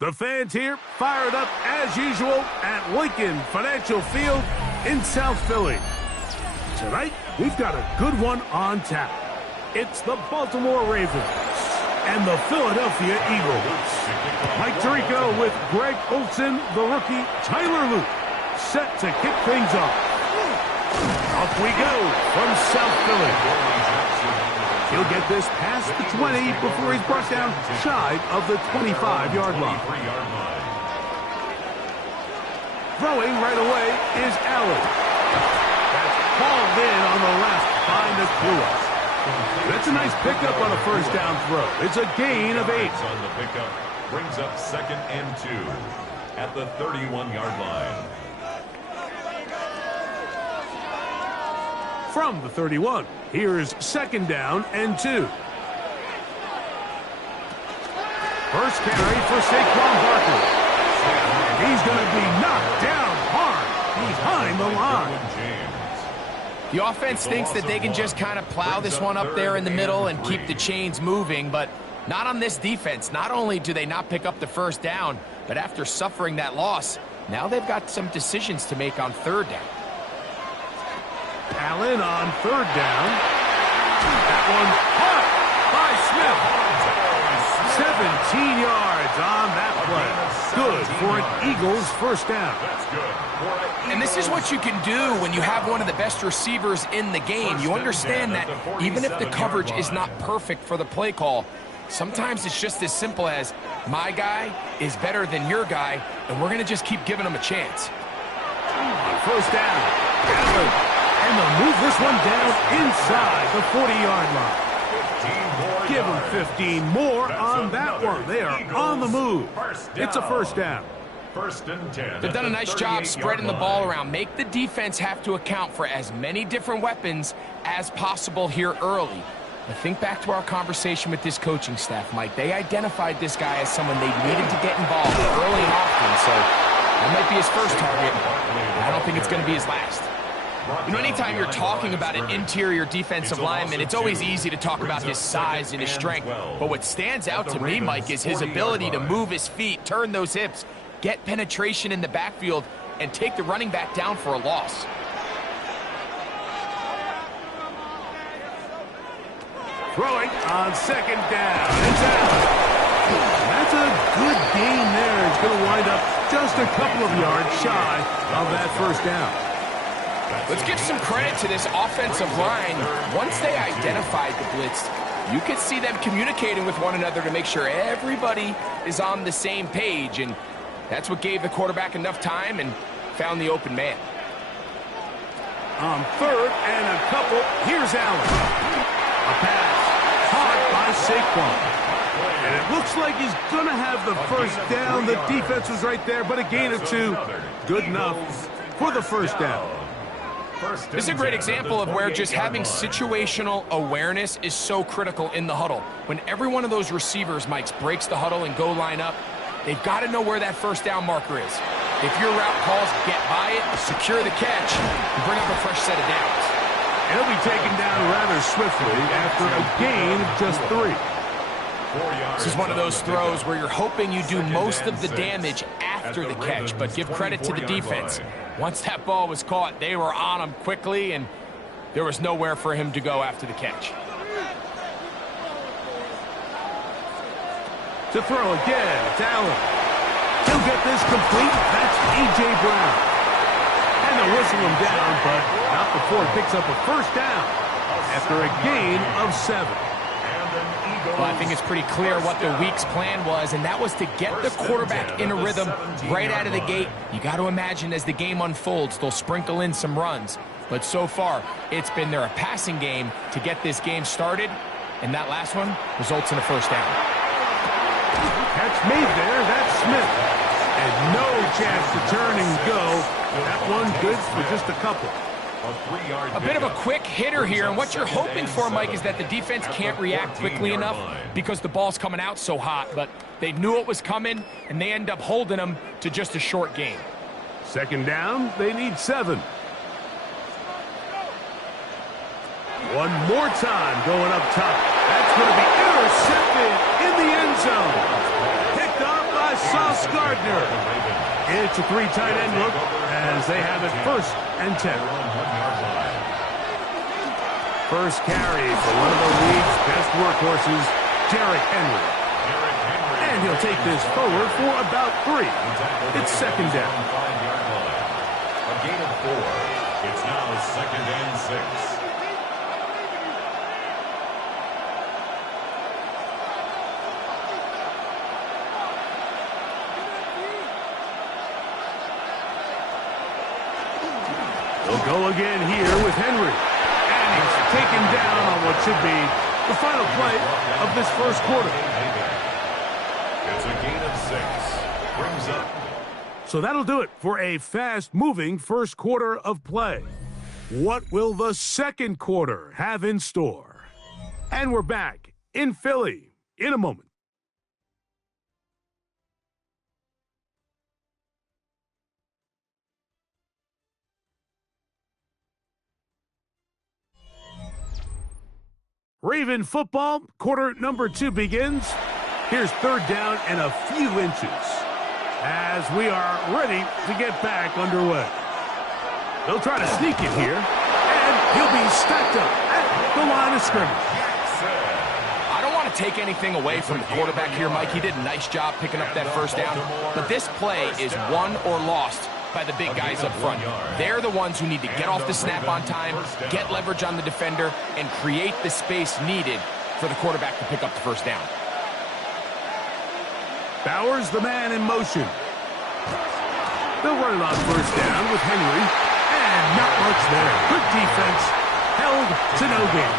The fans here fired up as usual at Lincoln Financial Field in South Philly. Tonight, we've got a good one on tap. It's the Baltimore Ravens and the Philadelphia Eagles. Mike Tirico with Greg Olsen, the rookie Tyler Luke, set to kick things off. Off we go from South Philly. He'll get this past the 20 before he's brought down shy of the 25-yard line. Throwing right away is Allen. That's hauled in on the left by Nacua. That's a nice pickup on a first down throw. It's a gain of 8. On the pickup brings up 2nd and 2 at the 31-yard line. From the 31, here's 2nd down and 2. First carry for Saquon Barkley. He's going to be knocked down hard behind the line. The offense thinks that they can just kind of plow this one up there in the middle and keep the chains moving, but not on this defense. Not only do they not pick up the first down, but after suffering that loss, now they've got some decisions to make on 3rd down. Allen on 3rd down. That one caught by Smith. 17 yards on that play. Good for an Eagles first down. And this is what you can do when you have one of the best receivers in the game. You understand that even if the coverage is not perfect for the play call, sometimes it's just as simple as my guy is better than your guy, and we're going to just keep giving him a chance. On first down, Allen. And they'll move this one down inside the 40-yard line. Give them 15 more on that one. They are on the move. It's a first down. 1st and 10. They've done a nice job spreading the ball around. Make the defense have to account for as many different weapons as possible here early. But think back to our conversation with this coaching staff, Mike. They identified this guy as someone they needed to get involved early and often. So that might be his first target. I don't think it's going to be his last. You know, anytime you're talking about an interior defensive lineman, it's always easy to talk about his size and his strength. But what stands out to me, Mike, is his ability to move his feet, turn those hips, get penetration in the backfield, and take the running back down for a loss. Throwing on 2nd down. It's Allen. That's a good gain there. It's going to wind up just a couple of yards shy of that first down. Let's give some credit to this offensive line. Once they identified the blitz, you could see them communicating with one another to make sure everybody is on the same page, and that's what gave the quarterback enough time and found the open man. On 3rd and a couple, here's Allen. A pass caught by Saquon. And it looks like he's going to have the first down. The defense was right there, but a gain of 2. Good enough for the first down. This is a great example of where just having situational awareness is so critical in the huddle. When every one of those receivers, Mike, breaks the huddle and go line up, they've got to know where that first down marker is. If your route calls, get by it, secure the catch, and bring up a fresh set of downs. He'll be taken down rather swiftly after a gain of just 3. This is one of those throws where you're hoping you do most of the damage after the catch, but give credit to the defense. Once that ball was caught, they were on him quickly, and there was nowhere for him to go after the catch. To throw again, it's Allen. He'll get this complete. That's A.J. Brown. And they'll whistle him down, but not before he picks up a first down after a gain of 7. Well, I think it's pretty clear what the week's plan was, and that was to get the quarterback in a rhythm right out of the gate. You got to imagine as the game unfolds, they'll sprinkle in some runs. But so far, it's been their passing game to get this game started, and that last one results in a first down. Catch made there, that's Smith. And no chance to turn and go. That one good for just a couple. A bit of a quick hitter here, and what you're hoping for, Mike, is that the defense can't react quickly enough because the ball's coming out so hot, but they knew it was coming, and they end up holding them to just a short gain. Second down, they need 7. One more time going up top. That's going to be intercepted in the end zone. Picked off by Sauce Gardner. It's a 3 tight end look as they have it 1st and 10. First carry for one of the league's best workhorses, Derrick Henry. And he'll take this forward for about 3. It's second down. A gain of 4. It's now 2nd and 6. They'll go again here with Henry. And he's taken down on what should be the final play of this first quarter. It's a gain of 6. Brings up. So that'll do it for a fast-moving first quarter of play. What will the second quarter have in store? And we're back in Philly in a moment. Raven football, quarter number 2 begins. Here's 3rd down and a few inches as we are ready to get back underway. They'll try to sneak it here, and he'll be stacked up at the line of scrimmage. I don't want to take anything away from the quarterback here, Mike. He did a nice job picking up that first down, but this play is won or lost by the big guys up front. They're the ones who need to get off the snap on time, get leverage on the defender, and create the space needed for the quarterback to pick up the first down. Bowers, the man in motion. They'll run it on first down with Henry, and not much there. Good defense, held to no gain.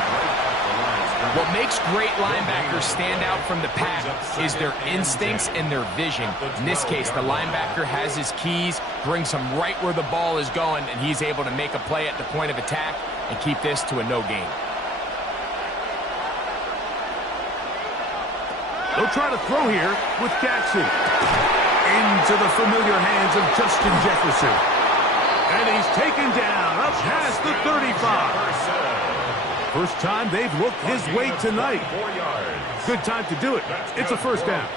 What makes great linebackers stand out from the pack is their instincts and their vision. In this case, the linebacker has his keys, brings him right where the ball is going, and he's able to make a play at the point of attack and keep this to a no gain. They'll try to throw here with Jackson. Into the familiar hands of Justin Jefferson. And he's taken down up past the 35. First time they've looked his way tonight. Good time to do it. It's a first down.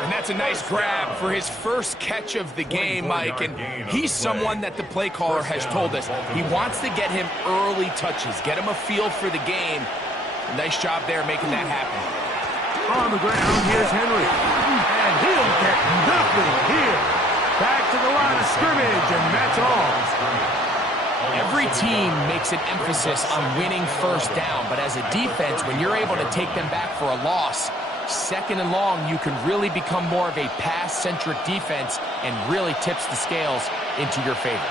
And that's a nice grab for his first catch of the game, Mike. And he's someone that the play caller has told us he wants to get him early touches, get him a feel for the game. Nice job there making that happen. On the ground, here's Henry. And he'll get nothing here. Back to the line of scrimmage, and that's all. Every team makes an emphasis on winning first down, but as a defense, when you're able to take them back for a loss, 2nd and long, you can really become more of a pass-centric defense and really tips the scales into your favor.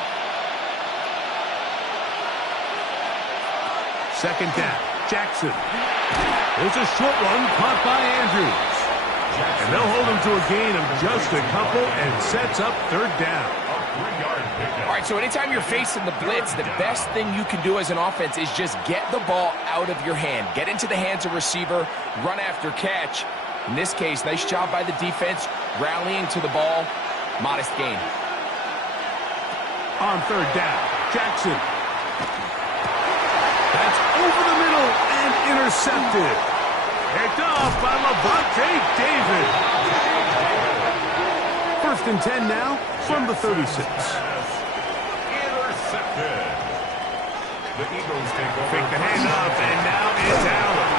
Second down, Jackson. There's a short one caught by Andrews. And they'll hold him to a gain of just a couple and sets up third down. All right, so anytime you're facing the blitz, the best thing you can do as an offense is just get the ball out of your hand. Get into the hands of receiver, run after catch. In this case, nice job by the defense, rallying to the ball. Modest gain. On third down, Jackson. That's over the middle and intercepted. Picked off by Lavonte David. First and 10 now from the 36. Intercepted. The Eagles take over. Pick the handoff, and now it's Allen.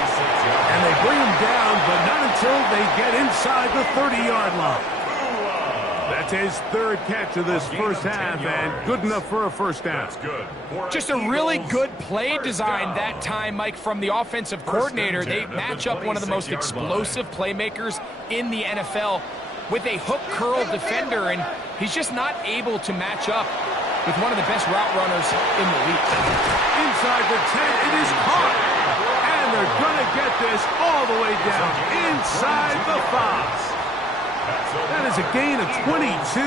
And they bring him down, but not until they get inside the 30-yard line. That's his third catch of this first half, and good enough for a first down. That's good. Just a really good play design that time, Mike, from the offensive coordinator. They match up one of the most explosive playmakers in the NFL with a hook curl defender, and he's just not able to match up with one of the best route runners in the league. Inside the 10, it is caught. And they're going to get this all the way down inside the 5. That is a gain of 22,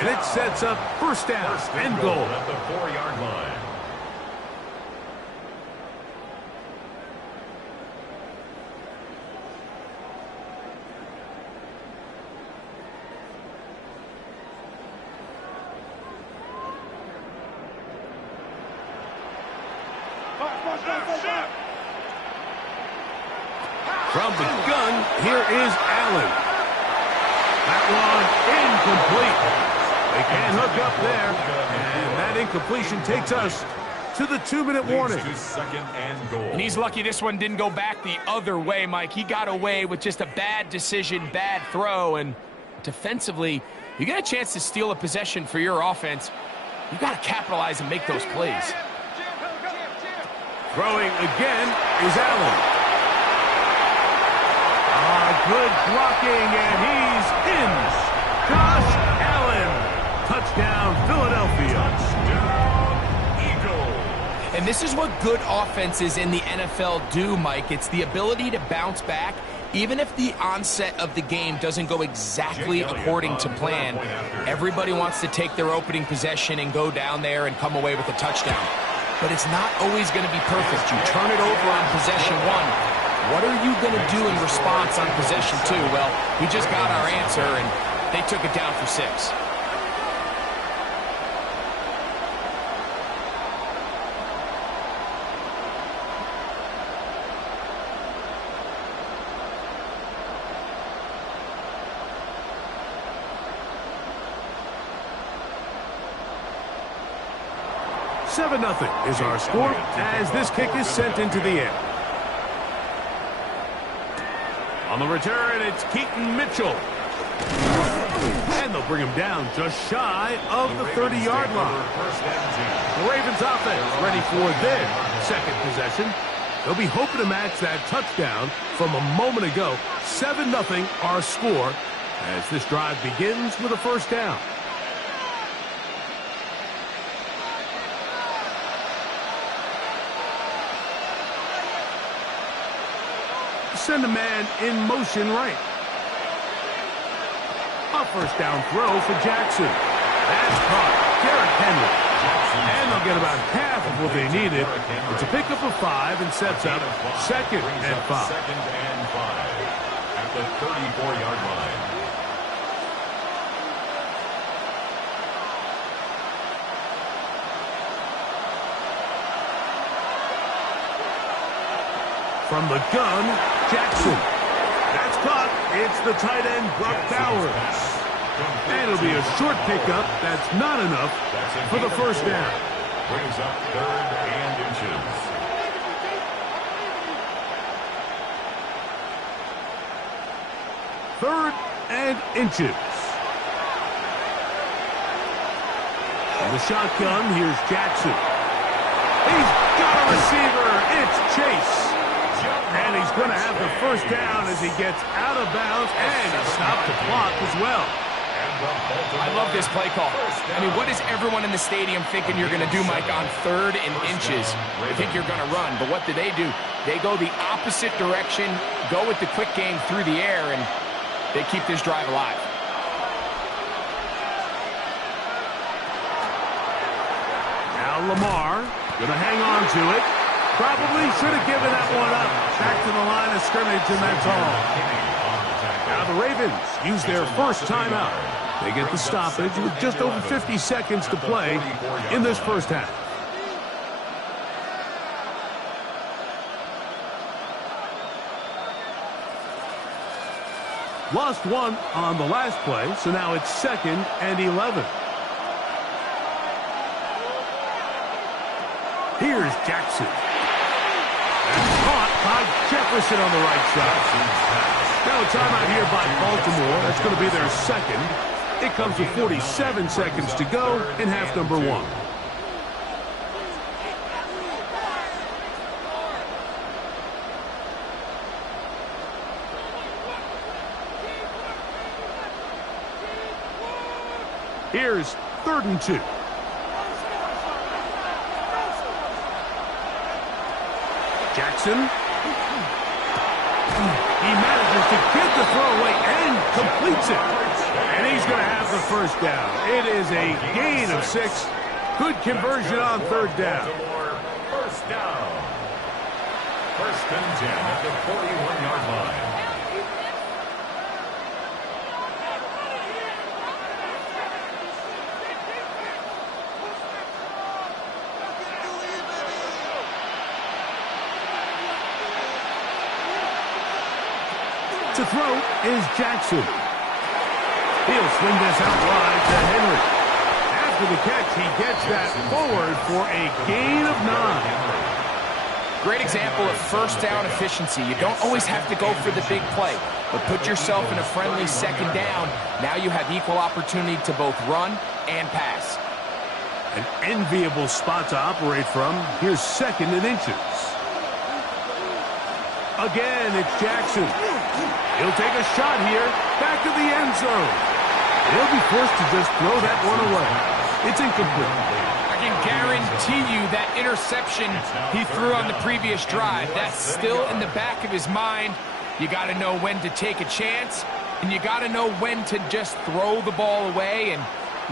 and it sets up first down and goal. At the 4-yard line. From the gun, here is Allen. That one incomplete. They can't hook up there, and that incompletion takes us to the 2-minute warning. To second and goal. And he's lucky this one didn't go back the other way, Mike. He got away with just a bad decision, bad throw, and defensively, you get a chance to steal a possession for your offense. You got to capitalize and make those plays. Throwing again is Allen. Good blocking, and he's in. Josh Allen. Touchdown, Philadelphia. Touchdown, Eagles. And this is what good offenses in the NFL do, Mike. It's the ability to bounce back, even if the onset of the game doesn't go exactly according to plan. Everybody wants to take their opening possession and go down there and come away with a touchdown. But it's not always going to be perfect. You turn it over on possession 1. What are you going to do in response on possession 2? Well, we just got our answer, and they took it down for 6. Seven 0 is our score as this kick is sent into the air. On the return, it's Keaton Mitchell. And they'll bring him down just shy of the 30-yard line. The Ravens offense ready for their second possession. They'll be hoping to match that touchdown from a moment ago. 7 0 our score as this drive begins with a first down. Send a man in motion right. A first down throw for Jackson. That's caught. Derrick Henry. And they'll get about half of what they needed. It's a pickup of 5 and sets up second and 5. Second and 5 at the 34-yard line. From the gun, Jackson. That's caught. It's the tight end, Brock Bowers. And it'll be a short pickup. That's not enough for the first down. Brings up 3rd and inches. Third and inches. In the shotgun, here's Jackson. He's got a receiver. It's Chase. And he's going to have the first down as he gets out of bounds, and he stopped the clock as well. I love this play call. I mean, what is everyone in the stadium thinking you're going to do, Mike, on 3rd and inches? They think you're going to run, but what do? They go the opposite direction, go with the quick game through the air, and they keep this drive alive. Now Lamar going to hang on to it. Probably should have given that one up. Back to the line of scrimmage, and that's all. Now the Ravens use their first timeout. They get the stoppage with just over 50 seconds to play in this first half. Lost one on the last play, so now it's 2nd and 11. Here's Jackson. That's caught by Jefferson on the right side. Now a timeout here by Baltimore. That's going to be their second. It comes with 47 seconds to go in half number 1. Here's 3rd and 2. Jackson. He manages to get the throw away and completes it. And he's going to have the first down. It is a gain of 6. Good conversion on 3rd down. First down. 1st and 10 at the 41-yard line. To throw is Jackson. He'll swing this out wide to Henry. After the catch, he gets that forward for a gain of 9. Great example of first down efficiency. You don't always have to go for the big play, but put yourself in a friendly 2nd down. Now you have equal opportunity to both run and pass. An enviable spot to operate from. Here's 2nd and inches. Again, it's Jackson. He'll take a shot here, back to the end zone. He'll be forced to just throw that one away. It's incomplete. I can guarantee you that interception he threw on the previous drive, that's still in the back of his mind. You got to know when to take a chance, and you got to know when to just throw the ball away and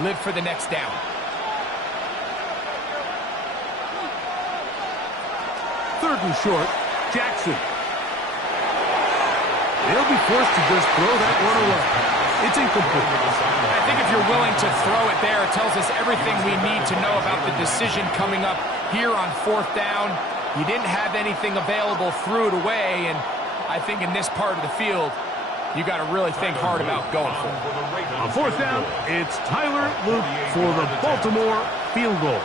live for the next down. Third and short, Jackson. He'll be forced to just throw that one away. It's incomplete. I think if you're willing to throw it there, it tells us everything we need to know about the decision coming up here on 4th down. You didn't have anything available, threw it away, and I think in this part of the field, you got to really think hard about going for it. On 4th down, it's Tyler Luke for the Baltimore field goal.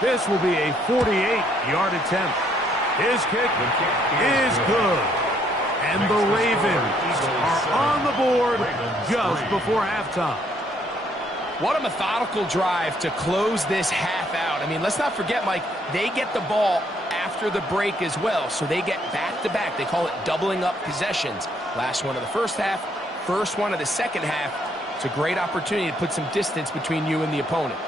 This will be a 48-yard attempt. His kick is good. And the Ravens are on the board just before halftime. What a methodical drive to close this half out. I mean, let's not forget, Mike, they get the ball after the break as well, so they get back-to-back. They call it doubling up possessions. Last one of the first half, first one of the second half. It's a great opportunity to put some distance between you and the opponent.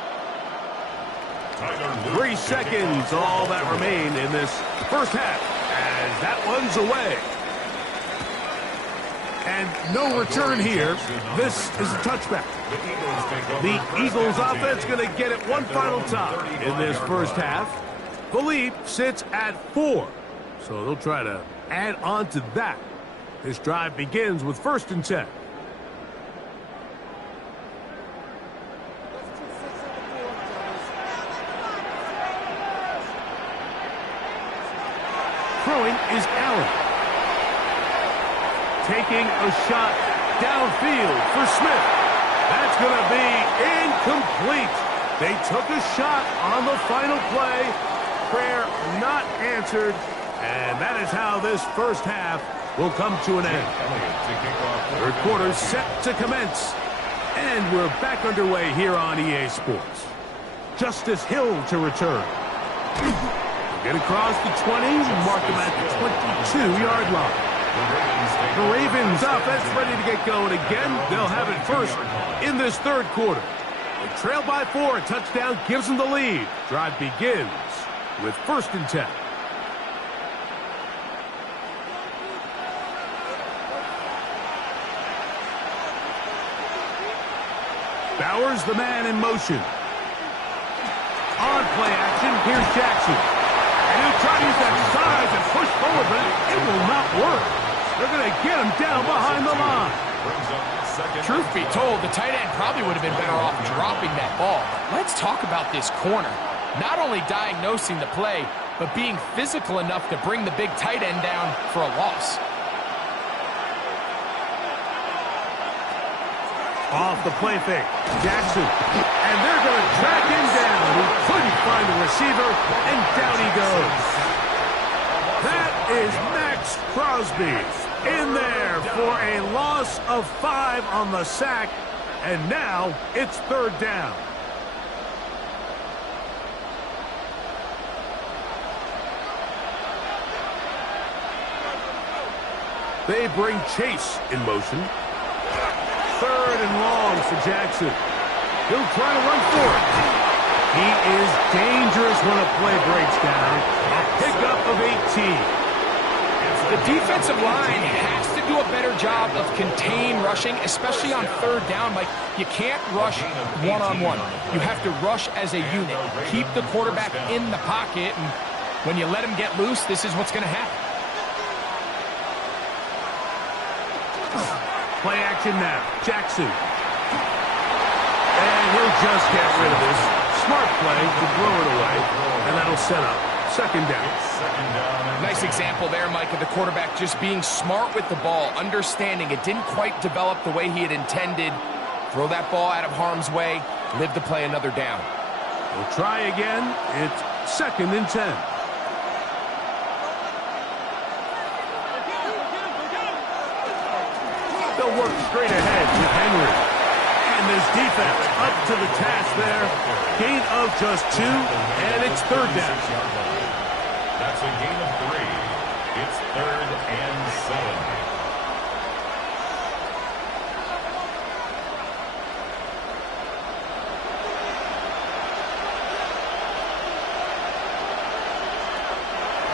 3 seconds, all that remain in this first half, as that one's away. And no return here. This is a touchback. The Eagles offense going to get it one final time in this first half. The lead sits at 4, so they'll try to add on to that. This drive begins with 1st and 10. Throwing is Allen. Taking a shot downfield for Smith. That's going to be incomplete. They took a shot on the final play. Prayer not answered. And that is how this first half will come to an end. 3rd quarter set to commence. And we're back underway here on EA Sports. Justice Hill to return. Get across the 20, mark them at the 22-yard line. The Ravens offense ready to get going again. They'll have it first in this 3rd quarter. They trail by 4. A touchdown gives them the lead. Drive begins with 1st and 10. Bowers, the man in motion. On play action, here's Jackson. And he'll try to use that size and push forward, but it will not work. They're going to get him down behind the line. Truth be told, the tight end probably would have been better off dropping that ball. Let's talk about this corner. Not only diagnosing the play, but being physical enough to bring the big tight end down for a loss. Off the play fake, Jackson. And they're going to track him down. He couldn't find the receiver, and down he goes. That is Maxx Crosby in there for a loss of 5 on the sack, and now it's 3rd down. They bring Chase in motion. 3rd and long for Jackson. He'll try to run for it. He is dangerous when a play breaks down. A pickup of 18. The defensive line has to do a better job of contain rushing, especially on 3rd down. Like, you can't rush one-on-one. You have to rush as a unit. Keep the quarterback in the pocket, and when you let him get loose, this is what's going to happen. Play action now. Jackson. And he'll just get rid of this. Smart play to throw it away, and that'll set up 2nd down. Nice example there, Mike, of the quarterback just being smart with the ball, understanding it didn't quite develop the way he had intended. Throw that ball out of harm's way, live to play another down. We'll try again. It's 2nd and 10. They'll work straight ahead with Henry. And this defense up to the task there. Gain of just 2, and it's 3rd down. That's a gain of 3. It's 3rd and 7.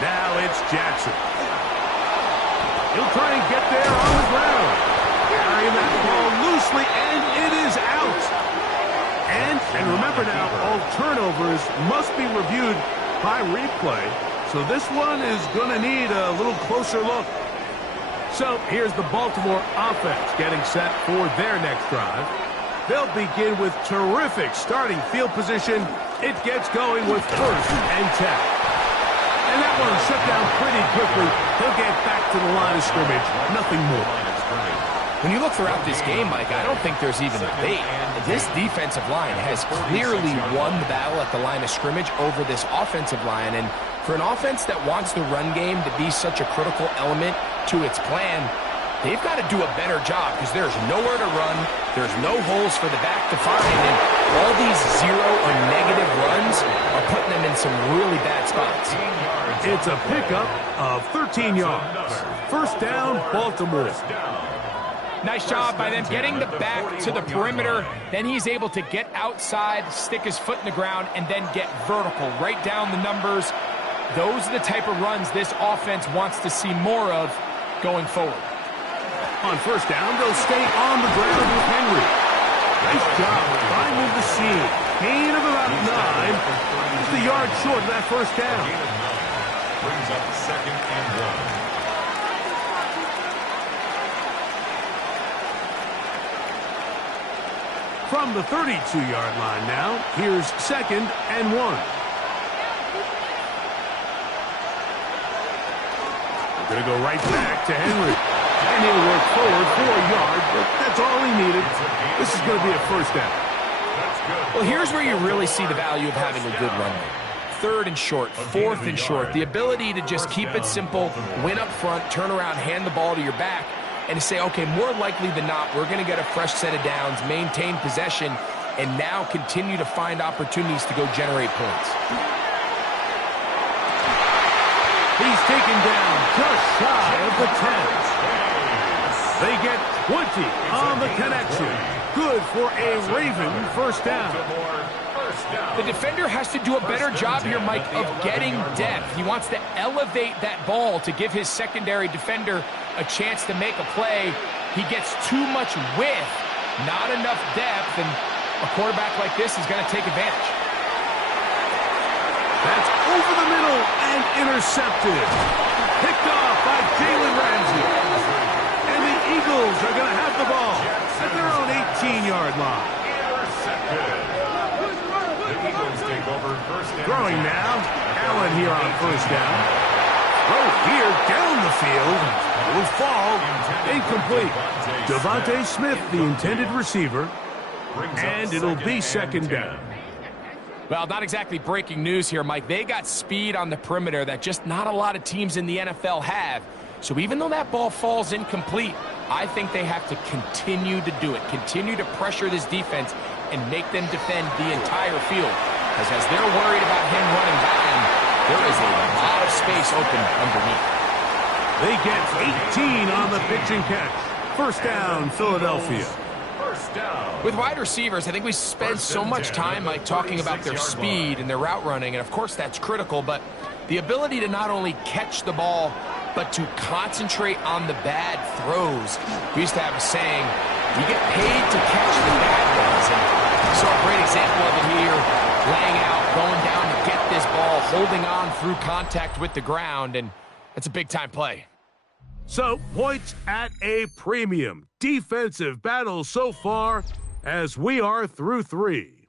Now it's Jackson. He'll try and get there on the ground. Carrying that ball loosely, and it is out. And remember now, all turnovers must be reviewed by replay. So this one is going to need a little closer look. So here's the Baltimore offense getting set for their next drive. They'll begin with terrific starting field position. It gets going with 1st and 10. And that one shut down pretty quickly. He'll get back to the line of scrimmage. Nothing more. When you look throughout this game, Mike, I don't think there's even a debate. This defensive line has clearly won the battle at the line of scrimmage over this offensive line. And for an offense that wants the run game to be such a critical element to its plan, they've got to do a better job because there's nowhere to run. There's no holes for the back to find. And all these 0 or negative runs are putting them in some really bad spots. It's a pickup of 13 yards. 1st down, Baltimore. Nice job by them getting the back to the perimeter. Then he's able to get outside, stick his foot in the ground, and then get vertical. Right down the numbers. Those are the type of runs this offense wants to see more of going forward. On 1st down, they'll stay on the ground with Henry. Nice job finding the seam. Gain of about 9. Just a yard short of that 1st down. Brings up 2nd and 1. From the 32-yard line now, here's 2nd and 1. We're going to go right back to Henry. And he'll work forward for a yard, but that's all he needed. This is going to be a 1st down. Well, here's where you really see the value of having a good run game. 3rd and short, 4th and short. The ability to just keep it simple, win up front, turn around, hand the ball to your back, and to say, okay, more likely than not, we're going to get a fresh set of downs, maintain possession, and now continue to find opportunities to go generate points. He's taken down just shy of the 10. They get 20 on the connection. Good for a Raven 1st down. The defender has to do a better job here, Mike, of getting depth. He wants to elevate that ball to give his secondary defender a chance to make a play. He gets too much width, not enough depth, and a quarterback like this is going to take advantage. That's over the middle and intercepted. Picked off by Jalen Ramsey. And the Eagles are going to have the ball at their own 18-yard line. Intercepted. The Eagles take over first and Throwing 10. now. Allen here on first down. Throw here down the field. It will fall. Incomplete. Devontae Smith, the intended receiver. Brings up And it'll be second 10. down. Well, not exactly breaking news here, Mike. They got speed on the perimeter that just not a lot of teams in the NFL have. So even though that ball falls incomplete, I think they have to continue to do it, continue to pressure this defense and make them defend the entire field. Because as they're worried about him running by them, there is a lot of space open underneath. They get 18 on the pitch and catch. First down, Philadelphia. First down. With wide receivers, I think we spend so much time, Mike, talking about their speed and their route running, and of course that's critical, but the ability to not only catch the ball, but to concentrate on the bad throws. We used to have a saying, you get paid to catch the bad ones, and we saw a great example of it here, laying out, going down to get this ball, holding on through contact with the ground, and that's a big-time play. So, points at a premium. Defensive battle so far as we are through 3.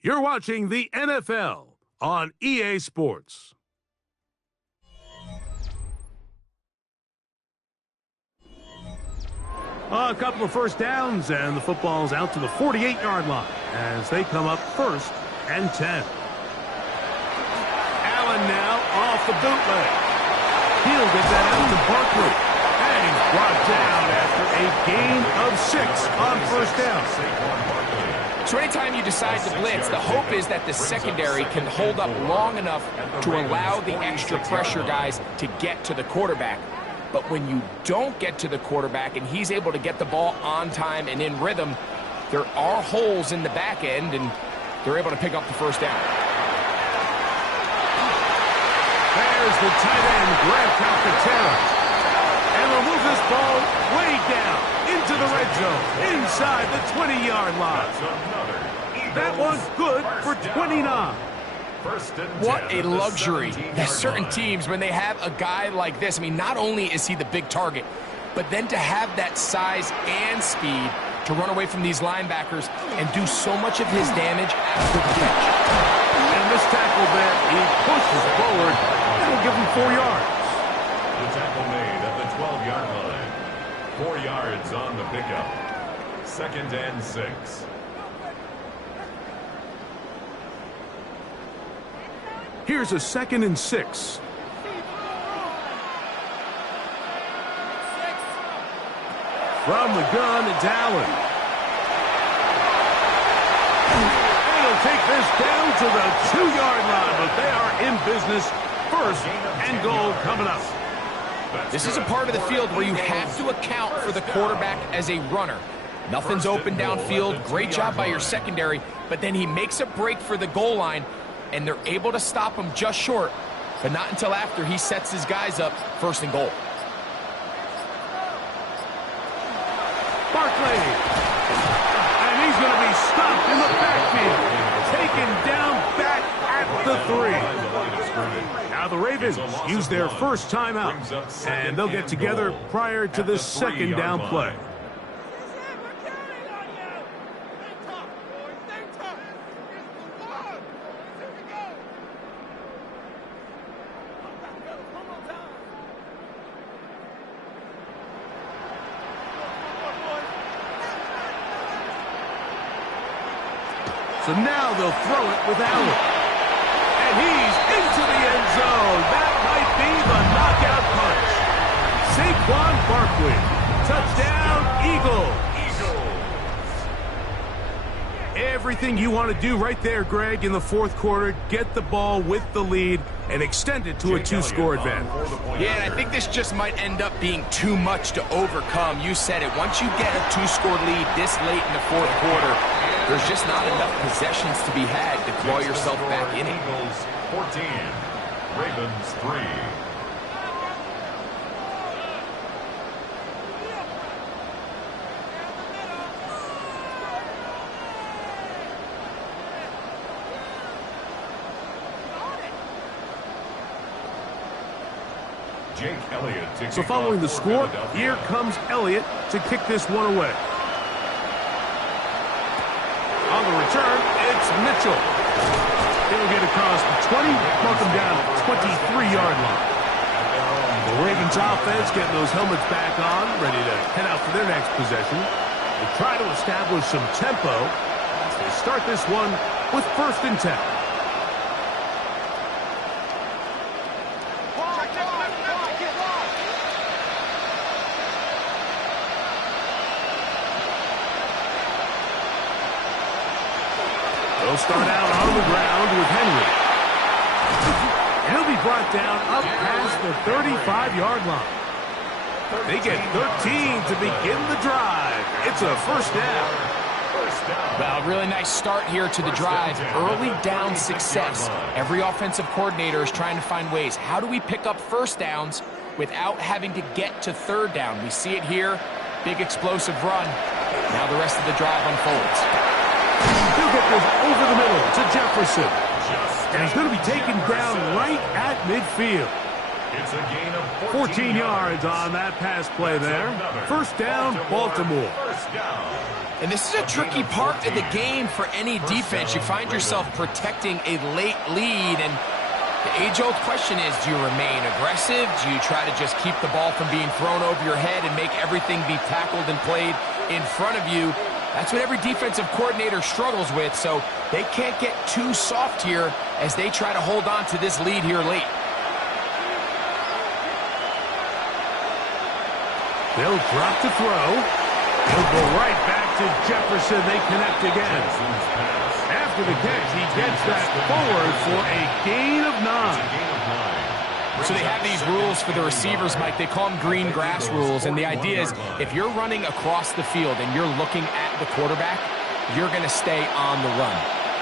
You're watching the NFL on EA Sports. A couple of first downs, and the football's out to the 48-yard line as they come up first and 10. Allen now off the bootleg. He'll get that out to Barkley. And he's brought down after a gain of 6 on first down. So anytime you decide to blitz, the hope is that the secondary can hold up long enough to allow the extra pressure guys to get to the quarterback. But when you don't get to the quarterback and he's able to get the ball on time and in rhythm, there are holes in the back end, and they're able to pick up the first down. There's the tight end, Grant Calcaterra. And will move this ball way down into the red zone, inside the 20-yard line. That one's good for 29. What a luxury. There's certain teams, when they have a guy like this, I mean, not only is he the big target, but then to have that size and speed to run away from these linebackers and do so much of his damage after the catch. And this tackle there, he pushes forward. That'll give him 4 yards. The tackle made at the 12-yard line. 4 yards on the pickup. Second and 6. Here's a 2nd and 6. From the gun, it's Allen. And he'll take this down to the 2-yard line, but they are in business. First and goal coming up. This is a part of the field where you have to account for the quarterback as a runner. Nothing's open downfield. Great job by your secondary, but then he makes a break for the goal line, and they're able to stop him just short, but not until after he sets his guys up first and goal. Barkley. And he's going to be stopped in the backfield. Taken down back at the 3. Now the Ravens use their first timeout, and they'll get together prior to the second down play. So now they'll throw it with Allen. And he's into the end zone. That might be the knockout punch. Saquon Barkley. Touchdown, Eagles. Everything you want to do right there, Greg, in the fourth quarter. Get the ball with the lead and extend it to a 2-score advantage. Yeah, and I think this just might end up being too much to overcome. You said it. Once you get a 2-score lead this late in the fourth quarter, there's just not enough possessions to be had to claw yourself back in it. Eagles 14, Ravens 3. Jake Elliott to So kick following off the for score, Philadelphia. here comes Elliott to kick this one away. On the return, it's Mitchell. He'll get across the 20, mark him down at the 23-yard line. The Ravens offense getting those helmets back on, ready to head out for their next possession. They try to establish some tempo as they start this one with 1st and 10. They'll start out on the ground with Henry. And he'll be brought down up past the 35-yard line. They get 13 to begin the drive. It's a 1st down. Well, really nice start here to the drive. Early down success. Every offensive coordinator is trying to find ways. How do we pick up 1st downs without having to get to 3rd down? We see it here. Big explosive run. Now the rest of the drive unfolds. He'll get this over the middle to Jefferson. And he's going to be taken down right at midfield. It's a gain of 14 yards on that pass play there. 1st down, Baltimore. 1st down. And this is a tricky part of the game for any defense. You find yourself protecting a late lead, and the age-old question is, do you remain aggressive? Do you try to just keep the ball from being thrown over your head and make everything be tackled and played in front of you? That's what every defensive coordinator struggles with, so they can't get too soft here as they try to hold on to this lead here late. They'll drop to throw. He'll go right back to Jefferson. They connect again. After the catch, he gets that forward for a gain of 9. So they have these rules for the receivers, Mike. They call them green grass rules, and the idea is if you're running across the field and you're looking at the quarterback, you're going to stay on the run.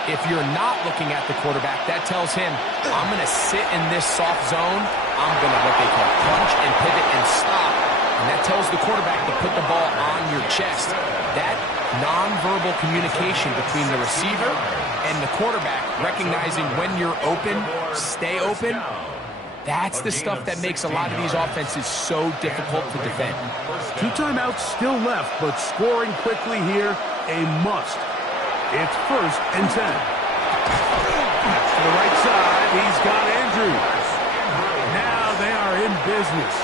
If you're not looking at the quarterback, that tells him, I'm going to sit in this soft zone. I'm going to what they call punch and pivot and stop. And that tells the quarterback to put the ball on your chest. That nonverbal communication between the receiver and the quarterback, recognizing when you're open, stay open, that's the stuff that makes a lot of these offenses so difficult to defend. 2 timeouts still left, but scoring quickly here, a must. It's 1st and 10. To the right side, he's got Andrews. Now they are in business.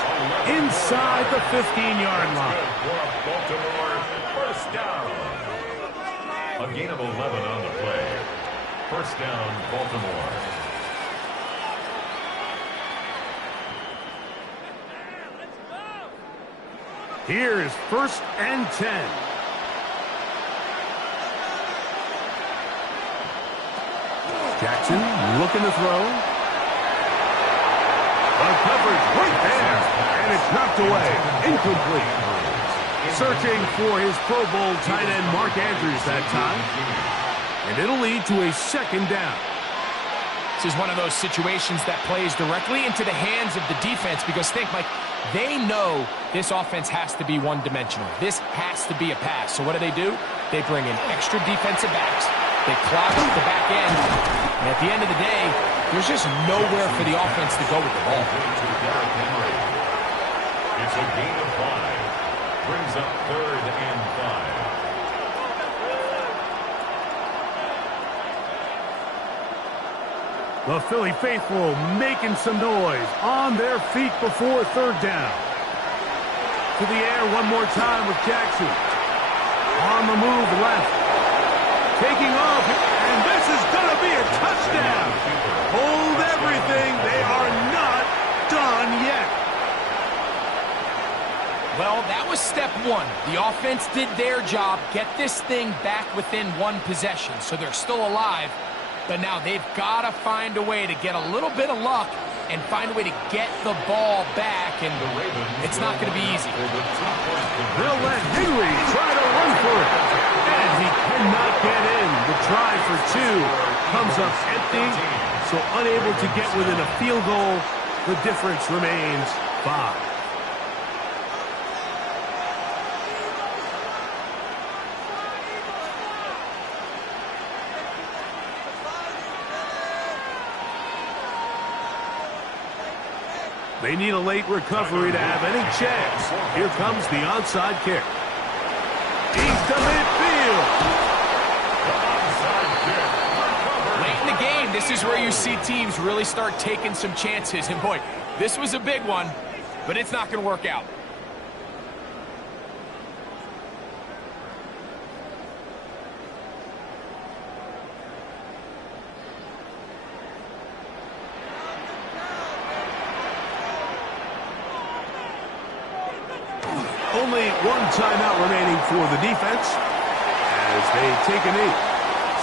Inside the 15-yard line. Baltimore 1st down. A gain of 11 on the play. 1st down, Baltimore. Here is 1st and 10. Jackson looking to throw. The coverage right there. And it's knocked away. Incomplete. Searching for his Pro Bowl tight end Mark Andrews that time. And it'll lead to a 2nd down. This is one of those situations that plays directly into the hands of the defense because think, Mike, they know this offense has to be one-dimensional. This has to be a pass. So what do? They bring in extra defensive backs. They clog up the back end. And at the end of the day, there's just nowhere for the offense to go with the ball. It's a gain of 5. Brings up 3rd and 5. The Philly faithful making some noise on their feet before 3rd down. To the air one more time with Jackson. On the move left. Taking off, and this is going to be a touchdown. Hold everything. They are not done yet. Well, that was step 1. The offense did their job, get this thing back within 1 possession, so they're still alive. But now they've got to find a way to get a little bit of luck and find a way to get the ball back, and it's not going to be easy. They'll let Henry try to run for it, and he cannot get in. The try for 2 comes up empty, so unable to get within a field goal. The difference remains 5. They need a late recovery to have any chance. Here comes the onside kick. He's to midfield. Late in the game, this is where you see teams really start taking some chances. And boy, this was a big one, but it's not going to work out. Only one timeout remaining for the defense as they take a knee.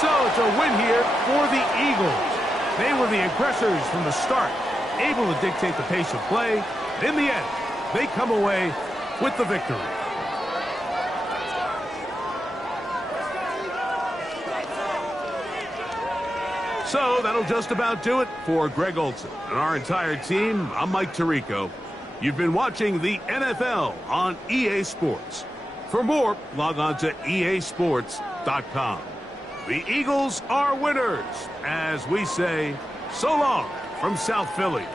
So it's a win here for the Eagles. They were the aggressors from the start, able to dictate the pace of play. In the end, they come away with the victory. So that'll just about do it for Greg Olsen and our entire team. I'm Mike Tirico. You've been watching the NFL on EA Sports. For more, log on to easports.com. The Eagles are winners, as we say, so long from South Philly.